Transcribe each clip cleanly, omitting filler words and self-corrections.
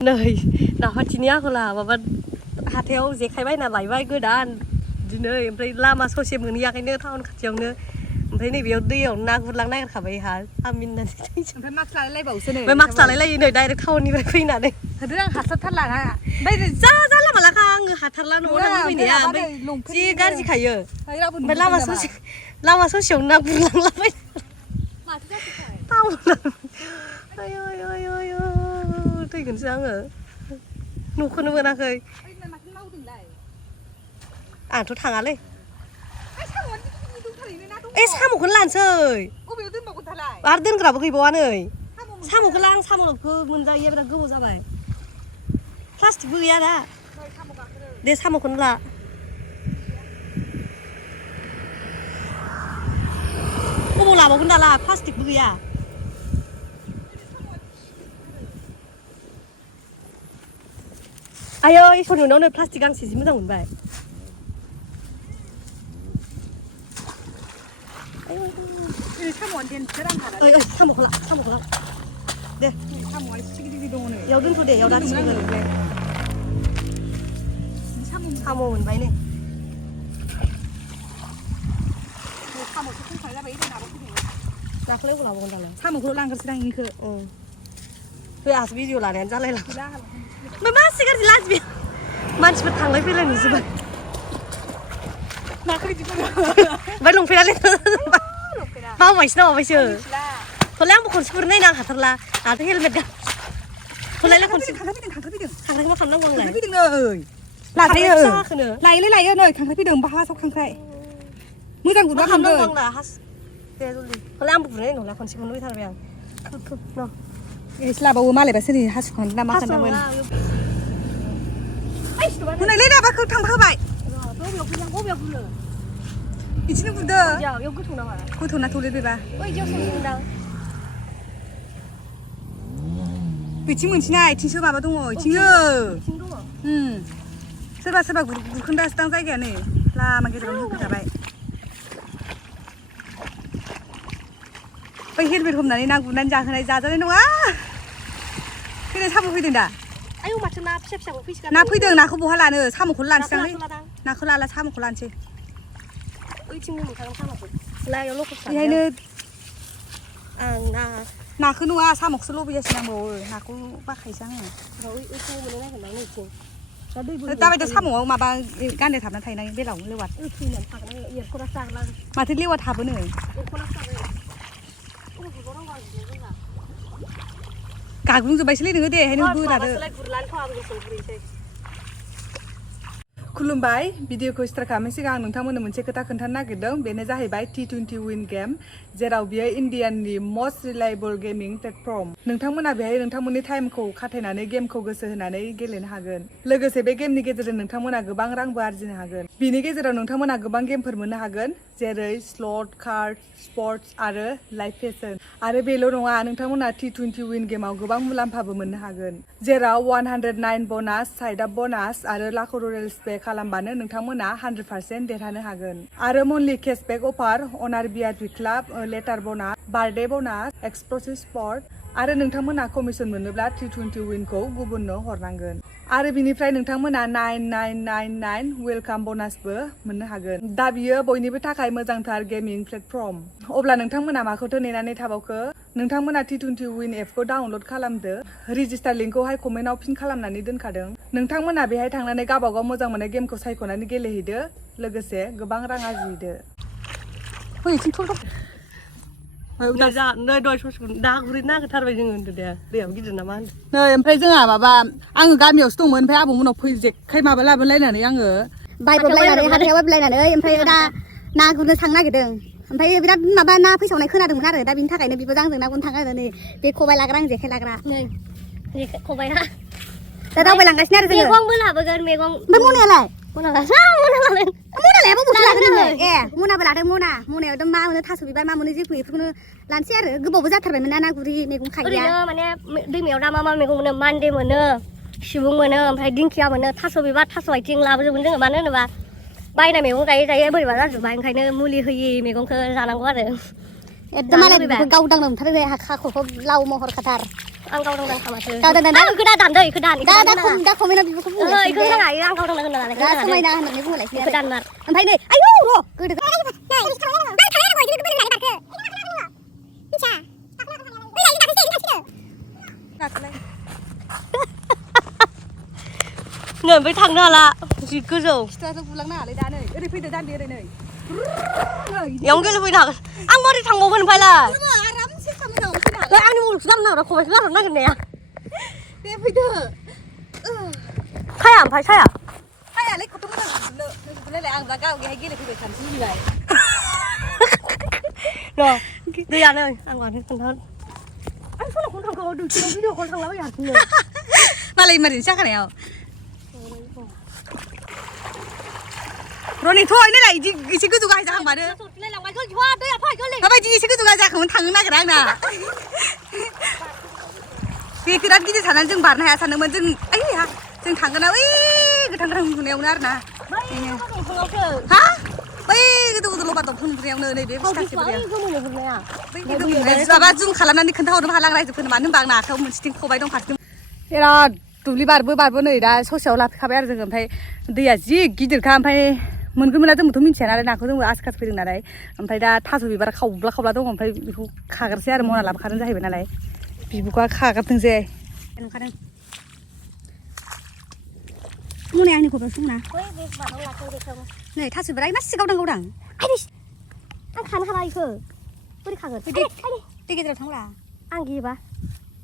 नै नाफाथिनि आखला माबा हाथायाव जेखाइ बायना लायबाय गोदान दिनै ओमफ्राय लामा ससे मोनहैयाखैनो टाउन खाथियावनो ओमफ्राय नैबेयाव दैयाव ना गुरलांनो नागिरखाबाय हा आमिननानै ओमफ्राय मास्क लालायलायबावसो नै ओमफ्राय मास्क लालायलायो नै डाइरेक्ट टाउननिफ्राय फैनानै होदो आं हाथारथारला ना ओमफ्राय जाला मालाखा आङो हाथारला न'आव थांनो फैनाया ओमफ्राय जि गाज्रि खायो ओमफ्राय लामा ससेयाव ना गुरलांलाबाय माथो जाखोथाय टाउनाव आयौ आयौ आयौ आयौ थैगोनसो आङो न'खौनो मोनाखै माथो मावदोंलाय आंथ' थाङालै ए साम'खौनो लानोसै बबेयाव दोनबावगोन दालाय आरो दोनग्राबो गैबावा नै साम'खौ लां साम'खौ मोनजायैया बिराद गोबाव जाबाय प्लास्टिकबो गैया दा दे साम'खौनो ला बबाव लाबावगोन दाला प्लास्टिकबो गैया आयै इसोरनि उनाव नै प्लास्टिक गांसे जि मोजां मोनबाय साम'आ देनसो रांहारा साम'खौ ला दे साम'आ एसे गिदिर दङ नै इयाव दोनथ' दे इयाव दा थिगोन साम' मोनबाय नै साम'सो खंखाय जाबाय नाखौलाय बबाव लाबावगोन दालाय साम'खौ लांग्रोसो दां इनिखौ बे आंहासो भिडिअ लानायानो जालायला ओमफ्राय मासि गाज्रि लाजिबि मानसिफोर थांलाय फैलाय नुजोबबाय नाखौ बिदि ओमफ्राय लंपेन्टालाय मावबायसो ना माबायसो थलाय आंबो खनसे गुरनो नायनो आं हाथारला आंहाथ' हेलमेट गान थलायलाय खनसे खांख्राइखौ मा खालामनांगौ आंलाय लाजायो लायो नै खांख्राइ फैदों बाहासाव खांख्राइ मोजां गुरबा खालामनांगौ आंना दे जल्दि थलाय आंबो गुरनो नायनो खनसेखौनो लुबैथारबाय आं एसे लाबावो मालायबा सोरनि हासुखांदों ना मा खालामदोंमोन हनैलै दाबाखौ थांफाबाय बबेयाव गुरो बिदिनो गुरदो बेयाव गोथौ नामा गोथौना थौलै बेबा बैदियाव संदोंदां बिथिं मोनसेना इथिंसो माबा दङ इथिंनो सोरबा गुरखोन्दासो दां जायगाया नै लामा गेजेरावनो होफैखाबाय बै हेलमेट हमनानै ना गुरनानै जाहोनाय जाजानाय नङा फैदों साम' फैदों दा आयौ माथो ना फिसा फिसाखौ फैसिगोन ना फैदों नाखौ बहा लानो साम'खौनो लानोसै नाखौ लाला साम'खौ लानोसै ओइथिंनो मोनखागोन साम'खौ लायाव लखबथार बेहायनो आं नाखौ नङा साम'खौसो लुबैगासिनो आंबावो नाखौ बाखायोसो आङो ओइथिं मोननो नागिरना नैथिं दाबायदियाव साम'आव माबा गाननाय थाबना थायोना बेलाव लेवार फैनानै थागोन एरख'नासो जागोन माथो लेवार थाबोनो एरख'नासो जागोन गाग्लुंजोब्बायसोलै नोङो दे नों बोनादो खुलुमबाय भिडिअखौ स्टार्ट खालामनायनि सिगां आं नोंथांमोननो मोनसे खोथा खोन्थानो नागिरदों बेनो जाहैबाय T20 विन गेम जेराव बियो इन्डियाननि मस्ट रिलायेबल गेमिं प्लेटफर्म नोंथांमोना बेहाय नोंथांमोननि टाइमखौ खाथायनानै गेमखौ गोसो होनानै गेलेनो हागोन लोगोसे बे गेमनि गेजेरजों नोंथांमोना गोबां रांबो आरजिनो हागोन बिनि गेजेराव नोंथांमोना गोबां गेमफोर मोननो हागोन जेरै स्लट कार्ड स्पर्ट्स आरो लाइभ फेशन आरो बेल' नङा नोंथांमोना T20 विन गेमाव गोबां मुलाम्फाबो मोननो हागोन जेराव 109 बनास साइड आप बनास आरो लाखो रयेल्स पे खालामबानो नोंथांमोना 100% देरहानो हागोन आरो मन्थलि केशबेक अफार अनार भिआइपि क्लाब लेटार बनास बार्थडे बनास एक्सप्लसिभ स्पट आरो नोंथांमोना कमिसन मोनोब्ला T20 विनखौ गुबुननो हरनांगोन आरो बिनिफ्राय नोंथांमोना 9999 वेलकाम बनासबो मोननो हागोन दा बियो बयनिबो थाखाय मोजांथार गेमिं प्लेटफर्म अब्ला नोंथांमोना माखौथो नेनानै थाबावखो नोंथांमोना T20 विन एपखौ डाउनलड खालामदो रेजिस्टार लिंकखौहाय कमेन्टआव पिन खालामनानै दोनखादों नोंथांमोना बेहाय थांनानै गावबागाव मोजां मोननाय गेमखौ सायख'नानै गेलेहैदो लोगोसे गोबां रां आरजिदो नै दय ससेखौ ना गुरहैनो नागिरथारबाय जोङो होनदो दे दैयाबो गिदिर नामा होनदो नै ओमफ्राय जोंहा माबा आङो गामियावसो दंमोन ओमफ्राय आबौमोनाव जेखाइ माबा लाबोलायनानै आङो बायब्रबलायनानै हाथायाव बायब्लायनानै ओमफ्राय दा ना गुरनो थांनो नागिरदों ओमफ्राय बिराद माबा ना फैसावनाय खोनादोंमोन आरो दा बिनि थाखायनो बिबो आंजों ना गुरनो थाङो आरो नै बे खबाइ लाग्रा आं जेखाइ लाग्रा नै खबाइया दा दावबायलांगासिनो आरो जोङो मैगंबो लाबोगोन मैगं ओमफ्राय मनायालाय मनायालाय बबावसो लागोन नोङो ए मनाबो लादों मनायाव मा मोनो थास' बिबार मा मोनो जिखुनु बेफोरखौनो लानोसै आरो गोबावबो जाथारबायमोन ना गुरि मैगं खायैया ओरैनो माने दैमायाव दा मा मैगं मोनो मान्दे मोनो सिबुं मोनो ओमफ्राय दिंखिया मोनो थास' बिबार थास' आथिं लाबोजोबगोन जोङो मानो होनोबा बायनाय मैगं जायै बोरैबा जाजोब्बाय ओंखायनो मुलि होयि मैगंखौ जानांगौ आरो एकदम मालाय बेखौ गावदांनो मोनथारो खाख'खौ लाव महर खाथार आं गावदां दां खामासो गावदां दां इखो दा दानदो इखो दान दा खमायना बिबोखौ बुङो इखो नाङा आं गावदां दां होनना दा समायना होननानै बुङोलाय इखो दानमार ओमफ्राय नै आयौ र' गोदो नै ओमफ्राय थांनो हाला जि गोजौ खिथुआथ' बुलांनो हालाय दा नै ओरै फैदो दान्दै ओरै नै इयावनो गेलेफैनो हागोन आं मारै थांबावगोन ओमफ्रायलाय आरामसे खामानियाव फैनो हागोन आंनि मबाइलखौ गारनो नागिरा खबाइखौ गारहरनो नागिरनाया दे फैदो साया ओमफ्राय साया हायालाय खथ' मोजां नुलायलाय आं दा गावहाय गेलेफैबाय थानोसै होनलाय र' दैया नै आं मानो खोन्थाहर आं सोलाबखौनो थांखाबाय दुइसिनाव भिडिअ कल थांलाबायो हारसिंनो मालाय इमारजेन्सि जाखानायाव रनिथ' नायलाय इदि एसे गोजौ गाहाय जाखांबानो माबायदि एसे गोजौ गाहाय जाखांबानो थांनो नागिरा आंना बे बिराद गिदिर साननानै जों बारनो हाया सानदोंमोन जों आइया जों थांगोन ना ओइ गोथां गोथां नुनायावनो आरोना हा बै गोदो गोदो लबार दंफां नुनायावनो नैबे फिथासे बोरिया माबा जुम खालामनानै खोन्थाहरनो हालां रायजोफोरनो मानो होनबा आंना आखायाव मोनसेथिं खबाइ दं फारसेथिं बिराद दुब्लि बारबो नै दा ससेयाव लाफैखाबाय आरो जोङो ओमफ्राय दैया जि गिदिरखा ओमफ्राय मोनगोन मोना जोंबोथ' मिन्थिया नालाय नाखौ जोंबो आसखास फैदों नालाय ओमफ्राय दा थास' बिबारा खावब्ला खावब्ला दङ ओमफ्राय बेखौ खाग्रोसै आरो मना लाबोखादों जाहैबाय नालाय बिबुखौ खागारथोंसै नुखादों मुनाया आंनि खबराव सुना नै थास' बिबारा मासे गावदां आं खानो हाला इखो बोरै खागोन दै गेजेराव थांब्ला आं गियोबा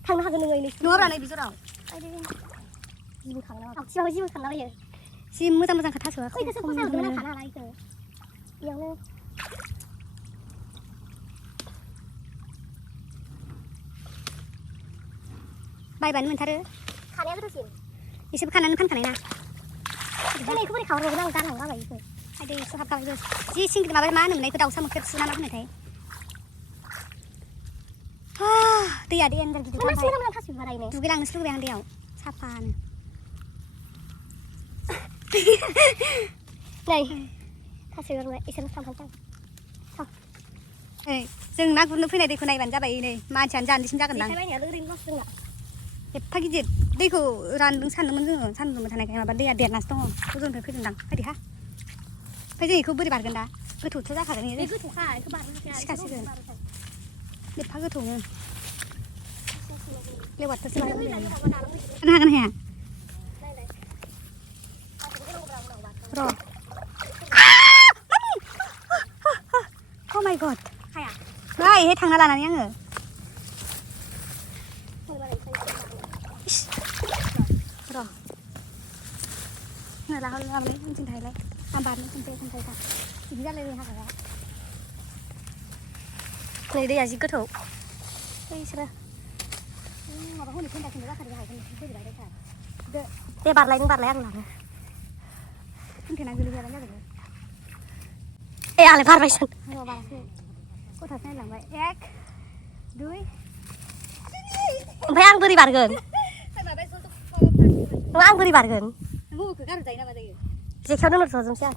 थांनो हागोन नोङो नङाब्ला नै बिजराव जिबो खांला आथिङाव जिबो खांलाबायो जि मोजां मोजांखा थास'आ खैखोसो खानो हाला इखो इयावनो बायबानो मोनथारो खानाया गोथावसिन एसेबो खानानै फानखानाय ना दिनै इखौ बोरै खाहरगोन आं गारलांलाबाय इखो आयदै एसे हाबखाबायबो जि सिंग्रि माबा मा होनोमोनलाय इखौ दाउसा मोख्रेब सु ना मा होनोथाय दैया देन्जार गिदिर थास' बिबारायनो दुगैलांनोसो लुगैबाय आं दैयाव साफानो नै थास' बिबार एसेनो थांफांसां जों ना गुरनो फैनाय दैखौ नायबानो जाबाय नै मानसियानो जानोसिम जागोन दां एफा गिदिर दैखौ रानदों सानदोंमोन जोङो सानदुंमोन थानायखाय माबा दैया देरनासो दङ गोजौनिफ्राय फैदोंदां फैदो हा ओमफ्राय जों बेखौ बोरै बारगोन दा गोथौथ' जाखागोन बे गोथौखा बेखौ बारनो हाया सिखासिगोन एफा गोथौनो लेवारफोरसो लानो हागोन हाया र' oh my god हाया नै थांना लानानै आङो र' लाहरलाबाय उनथिं थाहैलाय आं बारनो खोन्थाय था बिदि जालायलाय हाग्राया नै दैया जि गोथौ बैसोरो माबा हनै खोन्दा जाखादों जाहैगोन दे बारलाय आं लाङो खोन्थाना गोलैजाबानो जागोन ए आलाय बारबायसो बाराखै गथासो नायलांबाय 1 2 ओमफ्राय आं बोरै बारगोन आं बोरै बारगोन जेखायाव दोनहरजोबसै आं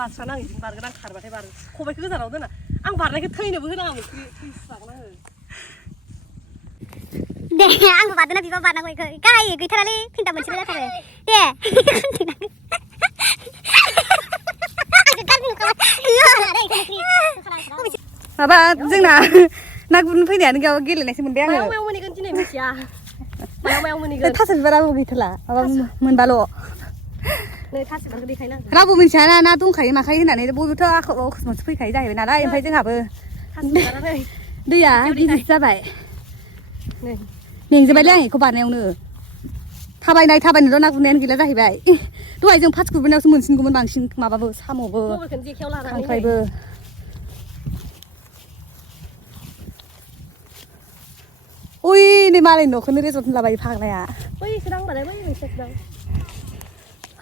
बारस्रा नाङो बिदिनो बारगोन आं खारबाथाय बारो खबाइखौ गोजानाव दोना आं बारनायखौ थैनोबो होनाङामोन थैस्रागोन आङो दे आंबो बारदोंना बिबा बारनांगौ इखौ गाय गैथारालै फिन्टा मोनसेल' जाथारो दे माबा जोंना ना गुरनो फैनायानो गाव गेलेनायसो मोनबाय आङो मायाव मोनहैगोन दिनै मिथिया मायाव मोनहैगोन थास' बिबाराबो गैथारला माबा मोनबाल' नै थास' बिबारखौ देखायनांगौ रावबो मिथिया ना दंखायो माखायो होननानै बयबोथ' अखसमासो फैखायो जाहैबाय नालाय ओमफ्राय जोंहाबो दैया गिदिर जाबाय मेंजोबायलै आं बेखौ बारनायावनो थाबायनायल' ना गुरनायानो गैला जाहैबाय दहाय जों फाथि गुरबोनायावसो मोनसिनगौमोन बांसिन माबाबो साम'बो खांख्राइबो ओइ नै मालायनि न'खौनो रेजर्ट होनलाबायो फाग्लाया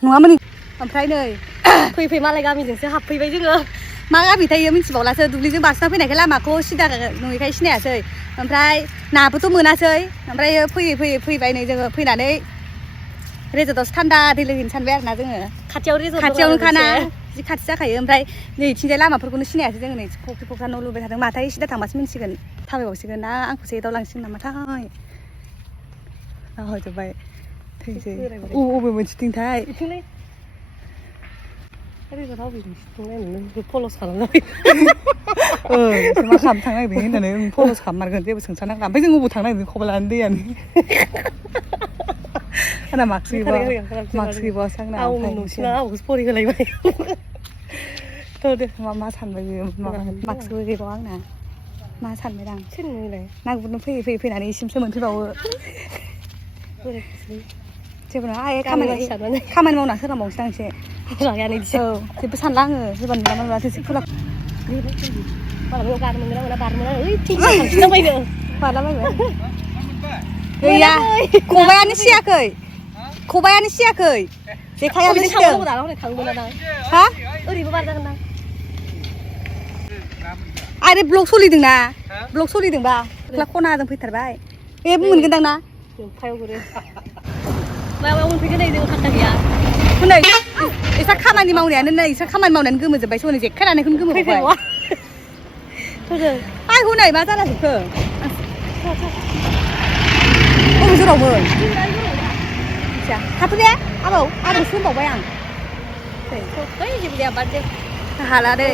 नङामोन ओमफ्राय नै फै मालाय गामिजोंसो हाबफैबाय जोङो मा गामिथायो मिथिबावलासो दुब्लिजों बारसना फैनायखाय लामाखौ सिदा नङैखाय सिनायासै ओमफ्राय नाबोथ' मोनासै ओमफ्राय फैबाय नै जोङो फैनानै रेजर्टआवसो थान्दा दै लोंहैनो सानबाय आरोना जोङो खाथियावनो खाना जि खाथि जाखायो ओमफ्राय नै इथिंजाय लामाफोरखौनो सिनायासै जोङो नै फख्रि न' लुबाय थादों माथाय सिदा थांबासो मिन्थिगोन थाबायबावसिगोन ना आंखौसो एदावलांसिगोन नामाथाय नाहरजोब्बाय थैसै अबे मोनसेथिंथाय फल'स खालामबाय मा खालाम थांनो नागिरदों होननानै फल'स खालाममारगोन जेबो सोंसानांला ओमफ्राय जों अबाव थांनो नागिरदों खबर लानानै दैयानो आंना मार्क्स गैबावासो आंना फरि होलायबाय मा सानबाय बेयो मार्क्सबो गैबावा आंना मा सानबाय आं ना गुरनो फैयै फैनानै इसिमसो मोनफैबावो जेबो नङा खामानि मावना सोरांबावनोसै आं एसे औ जेबो सानला आङो जेबो नुला माथो एसे खुला गैया खबायानो सियाखै जेखायानो सिदों हा ओरैबो बारजागोन ना आरे ब्लग सोलिदोंना ब्लग सोलिदोंबा खनाजों फैथारबाय बे मोनगोनदां ना फायाव गुरो मायाव मोनफैगोन नै जों फाक्का गैया हनै एसा खामानि मावनायानो नै एसा खामानि मावनायानो गोमोजोब्बाय हनै जेखाइ लानायखौनो गोमोबाय आइ हनै मा जाना जोबखो अबे जरावमोन थाथ' दे आबौसो होनबावबाय आं जेबो जाया बारदे हाला दै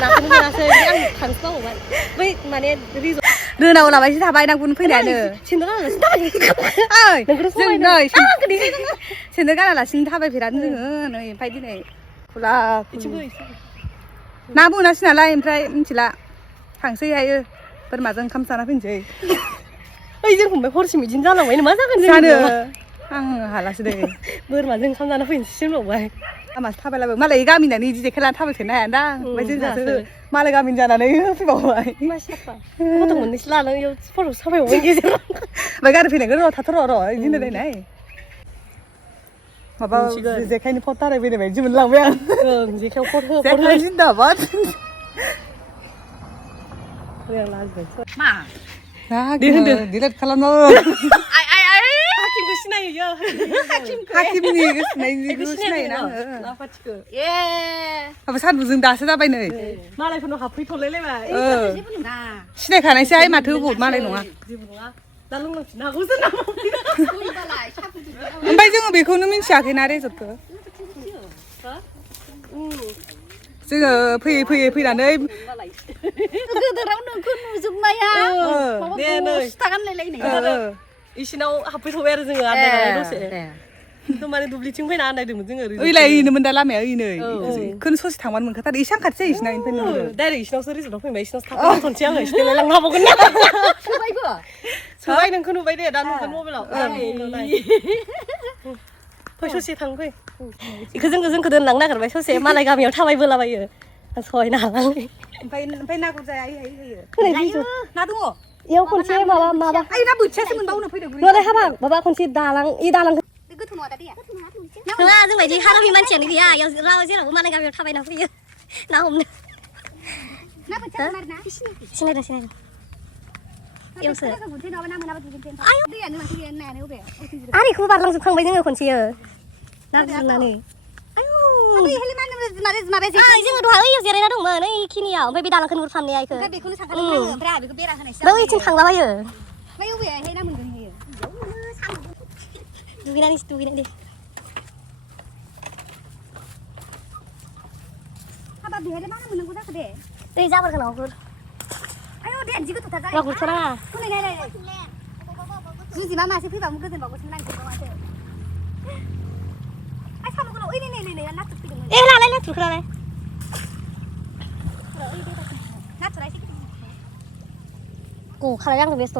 नाखौनो मोनासै आं थांसो बावबाय बै माने रिजर्ट रोनाव लाबायसो थाबाय ना गुरनो फैनायानो सेन्देल गानालासिनो थाबाय सेन्देल गानालासिनो थाबायफेरानो जोङो नै ओमफ्राय दिनै खुला ना मोनासै नालाय ओमफ्राय मिथिला थांसै हायो बोरमाजों ओंखाम जाना फैनोसै ओइ जों हमबाय हरसिम बिदिनो जालांबाय मा जागोन जानो आं हालासो दे बोरमाजों ओंखाम जाना फैनोसै होनबावबाय लामासो थाबायलाबाय मालाय गामिनानै इदि जेखाइ लाना थाबायफेरनो हायाना ओमफ्राय जोंहासो मालाय गामिनि जानानै फैबावबाय फट' मोननैसो लानानै इयाव फट' साफायबावबाय गेजेराव ओमफ्राय गारि फैनायखौ र' थाथ' र' बिदिनो रायनाय माबा जेखाइनि फट थाराय फैनाय बायदि मोनलांबाय आं जेखायाव फट हो जेखाइ जिन्दाबाद मा डिलेट खालामनो हाकिमखौ सिनायो हाकिमनि सिनायनिखौ सिनायोना आङो सानदुंजों दासो जाबाय नै मालायफोरनाव हाबफैथ'लायलायबाय सिनायखानायसै माथो बहुत मालाय नङा जेबो नङा दा लोंलांफिननो हागौ जोंना ओमफ्राय जोङो बेखौनो मिन्थियाखैना रेजर्टखौ जोङो फैयै फैनानै गोदोराव नोंखौ नुजोबनाया इसिनाव हाबफैथ'बाय आरो जोङो आन्दायनानै दसे माने दुब्लिथिं फैना आन्दायदोंमोन जोङो ओइलाय ओइनोमोन दा लामाया ओइनै बेखौनो ससे थांबानो मोनखाथारो इसां खाथि जायो इसिना ओमफ्राय डाइरेक्ट इसिनावसो रिजर्टआव फैबाय इसिनावसो थांथ'नोसै आङो इसिनाव लांनो हाबावगोन ना सोबाय नोंखौ नुबाय दे दा नुगोन मबाइलाव फै ससे थांफै इखौ जोंखौ दोनलांनो नागिरबाय ससे मालाय गामियाव थाबायबोलाबायो सहायनो हाला ओमफ्राय ना गुरजाया होयो ना दङ इयाव खनसे माबा आइ ना बोथियासो मोनबावनो फैदों न'लाय हाबां माबा खनसे दालां गोथौ नङा दा दैया नङा जों बायदि हारामि मानसियानो गैया इयाव जेरावबो मालाय गामियाव थाबायना फैयो ना हमनो ना बोथिया मारना सिनायदों इयावसो आरिखौबो बारलांजोबखांबाय जोङो खनसेयो ना गुरनानै जोङो दहाय ओइयाव जिरायना दंमोन ओइखिनियाव ओमफ्राय बे दालांखौ नुहुरफ्रामनाया इखो बेखौनो सानखादोंमोन आङो ओमफ्राय आहा बेखौ बेरा होनायसो बैथिं थांलाबायो ओमफ्राय अबेहाय ना मोनगोन इयो दुगैनानै दे हाबा बेहाय मा मोननांगौ जाखो दे दै जाबोर गोनां गुर आयौ दे जि गोथौथार जायो गुरथ'नाङा नाय जुजिमा मासे फैबाबो गोजोनबावगौसो नांगौ माथो आइ साम' गोलाव ओइ नै नाथुर फैदोंमोन ए लालाय नाथुरखौ लालाय नाथुरा एसे खालाय आङो बेस्थ'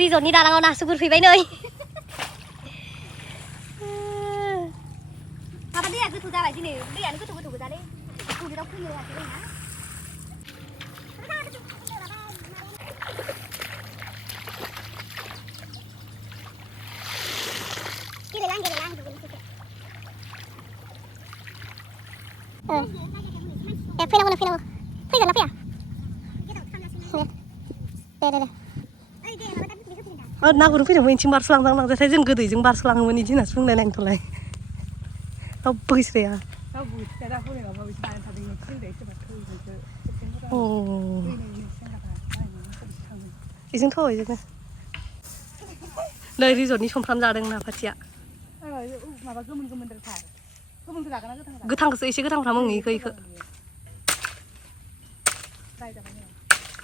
रिजर्टनि दालाङाव नासो गुरफैबाय नै माबा दैया गोथौ जाबाय दिनै दैयानो गोथौ गोजालै गिदिराव फैयो हाथायना फैनांगौ फैगोन ना फैया दे ना गुरनो फैदोंमोन इथिं बारस'लांजाथाय जों गोदैजों बारस'लाङोमोन इदि होननासो बुंलाय नायनोथ'लाय रावबो गैस्राया 이승 터 이제는 네 리조트니 somफ्राम जादोंना 파티या माबा गोमोन गोमोनद्राय गोमोनखौ जागोन ना गोथां गोथांखौसो एसे गोथांफ्राम आं इखो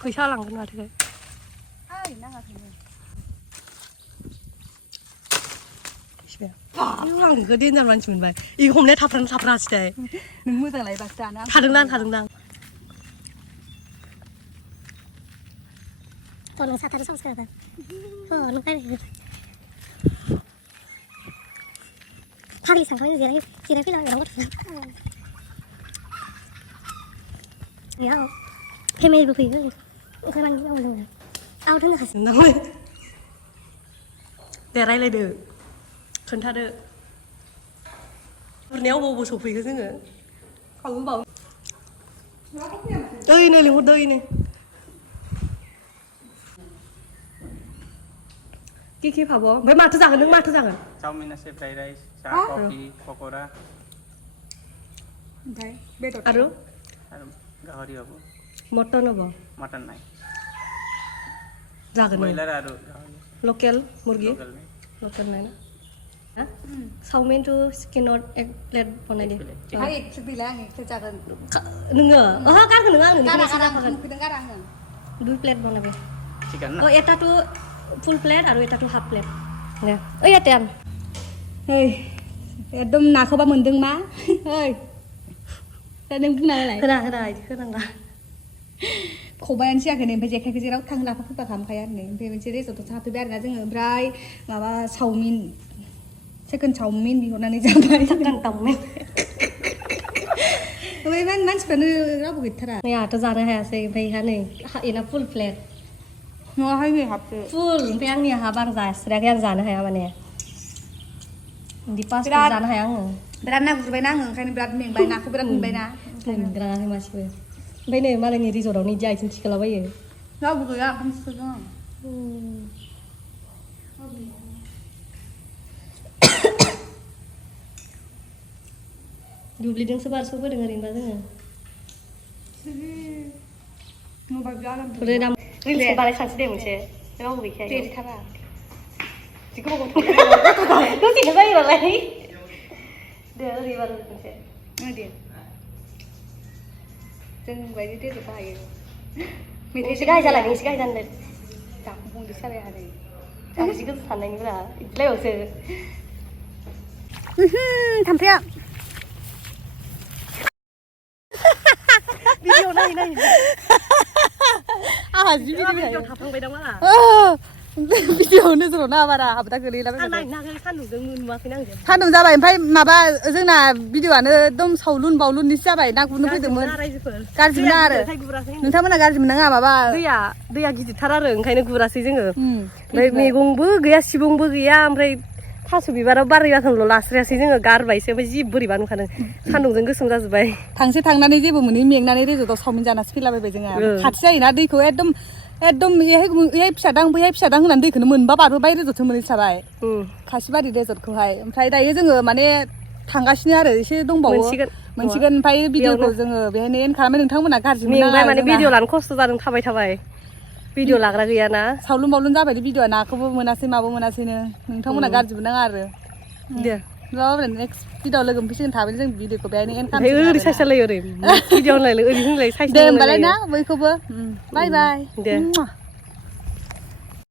फैसा लांगोन माथो नाङाखैनो आं इखौ देन्जार मानसि मोनबाय इखौ हमनाया थाफ्रासैथाय नों मोजां लायबासो जानो थादोंदां Tolong satar subscribe. Oh, nung kaya. Hari sang kami zira pila orang kot. Ya. Pemel bu pil. Sekarang kita ulang. Au thang khas. नांलाय दे रायलायदो खोन्थादो गुरनायाव बबाव सफैखो जोङो खावबाव ओइनो लिंहरदो ओइनो কি ভাব ओमफ्राय माथो जागोन नों माथो जागोन चाउमिन আছে फ्राइड राइस चा कफि पकोड़ा ओमफ्राय बेदर आरो और गाहरी हबो मटन हबो मटन নাই जागोन ब्रयलार और गाहरी लकेल मुर्गी लोकल में लकेल নাই ना चाउमिन टु चिकेन एक प्लेट बनाय दे आं एक बिला आं एक जागोन नोङो ओहो गारगोन नोङो आंनो गारा फैदों गारा आङो 2 प्लेट बनाबे चिकन ना এটা তো ফুল প্লেট আৰু এটা তো হাফ প্লেট নে ओइ यातेन ओइ एकदम नाखौबा मोनदों मा ओइ दा नों बुंनालाय खोना इदि खोनांला खबायानो सियाखैनो ओमफ्राय जेखाइखौ जेराव थांनो लाफा फैफा खालामखाया आरो ओमफ्राय मोनसे रेजर्टआव थाफैबाय आरोना जोङो ओमफ्राय माबा चाउमिन चिकेन चाउमिन बिहरनानै जाबाय चिकेन चाउमिन ओमफ्राय मानसिफ्रानो रावबो गैथारा नै आहाथ' जानो हायासै ओमफ्राय इहा नै इना फुल प्लेट न'आवहाय नै हाबसो फुल ओमफ्राय आंनि हाब आं जास्रायाखै आं जानो हाया माने दिपास जानो हाया आङो बिराद ना गुरबायना आङो ओंखायनो बिराद मेंबाय नाखौ बिराद मोनबायना मोनग्राङाखै मासेबो ओमफ्राय नै मालायनि रिजर्टआवनो इदि आइथिं थिखोलाबायो रावबो गैया ओंखाम सुदों आं दुब्लिजोंसो बारस'बोदों ओरैनोबा जोङो नुबा बिराद ओरै नाम रिल्स बानायखानोसै दे मोनसे रावबो गैखाया देरि थाबा जि गोबाव दसेनो जायो नालाय दे ओरै बार मोनसे दे जों बायदि देरि बाहायो एसे गाहाय जालाय एसे गाहाय जानो जाखौ बुंदो जाबाय आरो आं जि गोसो साननायनिब्रा इदिलायावसो थाम्फैया भिडिअ नायै आंहा जि भिडिअ थाफ्लांबाय दां माला भिडिअ नोजोराव नाङा बारा हाबदा गोलैला आं नायनो हागोन सान्दुंजों नुवाखैना आं सान्दुं जाबाय ओमफ्राय माबा जोंना भिडिअआनो एकदम सावलुन बावलुननिसो जाबाय ना गुरनो फैदोंमोन गाज्रि मोना आरो नोंथांमोना गाज्रि मोननाङा माबा दैया गिदिरथार आरो ओंखायनो गुरासै जोङो ओमफ्राय मैगंबो गैया सिबुंबो गैया ओमफ्राय थास' बिबाराव बारैबाखौल' लास्रायासै जोङो गारबायसो ओमफ्राय जि बोरैबा नुखादों सान्दुंजों गोसोम जाजोब्बाय थांनानै जेबो मोनै मेंनानै रेजर्टआव चाउमिन जानासो फैलाबायबाय जोङो खाथि जायोना दैखौ एकदम एहाय फिसादां बैहाय फिसादां होनानै दैखौनो मोनबा बारबोबाय रेजर्टसो मोनहैसाबाय खासिबारि रेजर्टखौहाय ओमफ्राय दायो जोङो माने थांगासिनो आरो एसे दंबावो मोनसिगोन ओमफ्राय भिडिअखौ जोङो बेहायनो एन्ड खालामबाय नोंथांमोना गाज्रि मोनबाय माने भिडिअ लानो खस्थ' जादों थाबाय भिडिअ लाग्रा गैयाना सावलुन बावलुन जाबाय भिडिअआ नाखौबो मोनासै माबो मोनासैनो नोंथांमोना गाज्रि मोननाङा आरो दे नेक्स्ट भिडिअ लोगो मोनफैसिगोन थाबैनो जों भिडिअखौ बेहायनो एन्ड खालामसै ओरै साइस जालायो ओरै भिडिअ होनलाय ओरै होनलाय साइस दे होमबालाय ना बयखौबो बाय बाय दे